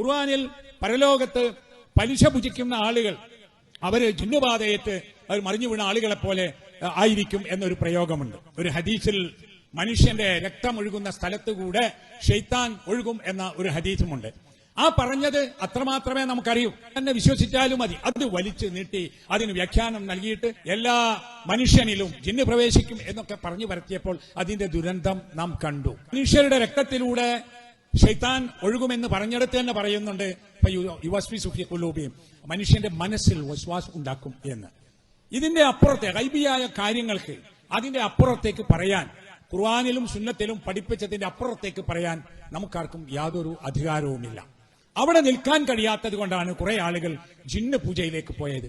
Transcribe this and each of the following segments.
ഖുർആനിൽ പരലോകത്ത് പലിശ ഭുജിക്കുന്ന ആളുകൾ അവർ ജിന്നുപാതയേറ്റ് അവർ മറിഞ്ഞു വീണ ആളുകളെ പോലെ ആയിരിക്കും എന്നൊരു പ്രയോഗമുണ്ട്. ഒരു ഹദീസിൽ മനുഷ്യന്റെ രക്തം ഒഴുകുന്ന സ്ഥലത്ത് കൂടെ ഷെയ്ത്താൻ ഒഴുകും എന്ന ഒരു ഹദീസുമുണ്ട്. ആ പറഞ്ഞത് അത്രമാത്രമേ നമുക്കറിയൂ. എന്നെ വിശ്വസിച്ചാലും മതി. അത് വലിച്ചു നീട്ടി അതിന് വ്യാഖ്യാനം നൽകിയിട്ട് എല്ലാ മനുഷ്യനിലും ജിന്ന് പ്രവേശിക്കും എന്നൊക്കെ പറഞ്ഞു വരത്തിയപ്പോൾ അതിന്റെ ദുരന്തം നാം കണ്ടു. മനുഷ്യരുടെ രക്തത്തിലൂടെ ഷെയ്ത്താൻ ഒഴുകുമെന്ന് പറഞ്ഞിടത്ത് തന്നെ പറയുന്നുണ്ട് യുവസ്വി സുഫി കുലൂബിയും മനുഷ്യന്റെ മനസ്സിൽ വിശ്വാസം ഉണ്ടാക്കും എന്ന്. ഇതിന്റെ അപ്പുറത്തെ ഗൈബിയായ കാര്യങ്ങൾക്ക് അതിന്റെ അപ്പുറത്തേക്ക് പറയാൻ ഖുർആാനിലും സുന്നത്തിലും പഠിപ്പിച്ചതിന്റെ അപ്പുറത്തേക്ക് പറയാൻ നമുക്കാർക്കും യാതൊരു അധികാരവുമില്ല. അവിടെ നിൽക്കാൻ കഴിയാത്തത് കൊണ്ടാണ് കുറെ ആളുകൾ ജിന്ന് പൂജയിലേക്ക് പോയത്.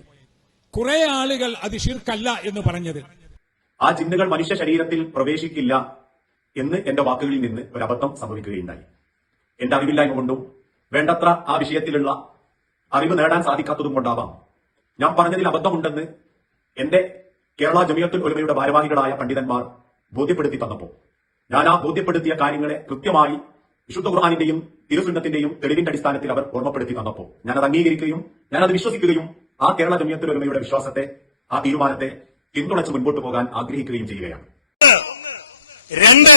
കുറെ ആളുകൾ അത് ഷിർക്കല്ല എന്ന് പറഞ്ഞത്. ആ ജിന്നുകൾ മനുഷ്യ ശരീരത്തിൽ പ്രവേശിക്കില്ല എന്ന് എന്റെ വാക്കുകളിൽ നിന്ന് ഒരു അബദ്ധം സംഭവിക്കുകയുണ്ടായി. എന്റെ അറിവില്ലായ്മ കൊണ്ടും വേണ്ടത്ര ആ വിഷയത്തിലുള്ള അറിവ് നേടാൻ സാധിക്കാത്തതും കൊണ്ടാവാം. ഞാൻ പറഞ്ഞതിൽ അബദ്ധമുണ്ടെന്ന് എന്റെ കേരള ജമിയത്തുൽ ഒരുമയുടെ ഭാരവാഹികളായ പണ്ഡിതന്മാർ ബോധ്യപ്പെടുത്തി തന്നപ്പോൾ ഞാൻ ആ ബോധ്യപ്പെടുത്തിയ കാര്യങ്ങളെ കൃത്യമായി വിശുദ്ധ ഖുർആാനിന്റെയും തിരുസുന്നത്തിന്റെയും തെളിവിന്റെ അടിസ്ഥാനത്തിൽ അവർ ഓർമ്മപ്പെടുത്തി തന്നപ്പോൾ ഞാൻ അത് അംഗീകരിക്കുകയും ഞാൻ അത് വിശ്വസിക്കുകയും ആ കേരള ജമിയത്തുൽ ഒരുമയുടെ വിശ്വാസത്തെ ആ തീരുമാനത്തെ പിന്തുണച്ച് മുൻപോട്ട് പോകാൻ ആഗ്രഹിക്കുകയും ചെയ്യുകയാണ്. രണ്ട്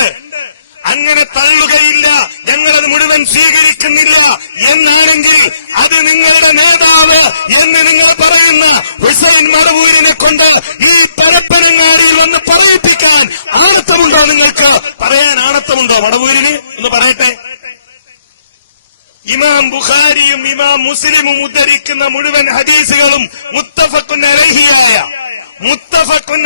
അങ്ങനെ തള്ളുകയില്ല. മുഴുവൻ സ്വീകരിക്കുന്നില്ല എന്നാണെങ്കിൽ അത് നിങ്ങളുടെ നേതാവ് എന്ന് നിങ്ങൾ പറയുന്ന ഹുസൈൻ മടവൂരിനെ കൊണ്ട് ഈ പരപ്പനങ്ങാടിയിൽ വന്ന് പറയിപ്പിക്കാൻ ആണത്തമുണ്ടോ നിങ്ങൾക്ക്? പറയാൻ ആണത്തമുണ്ടോ മടവൂരിന്? എന്ന് പറയട്ടെ. ഇമാം ബുഖാരിയും ഇമാം മുസ്ലിമും ഉദ്ധരിക്കുന്ന മുഴുവൻ ഹദീസുകളും മുത്തഫക്കുൻ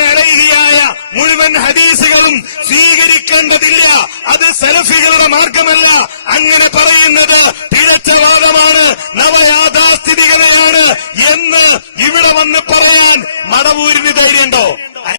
അലഹിയായ മുഴുവൻ ഹദീസുകളും സ്വീകരിക്കേണ്ടതില്ല. അത് സലഫികളുടെ മാർഗമല്ല. അങ്ങനെ പറയുന്നത് തിരച്ചവാദമാണ് നവയാഥാസ്ഥിതികളെയാണ് എന്ന് ഇവിടെ വന്ന് പറയാൻ മടവൂരിന് ധൈര്യമുണ്ടോ?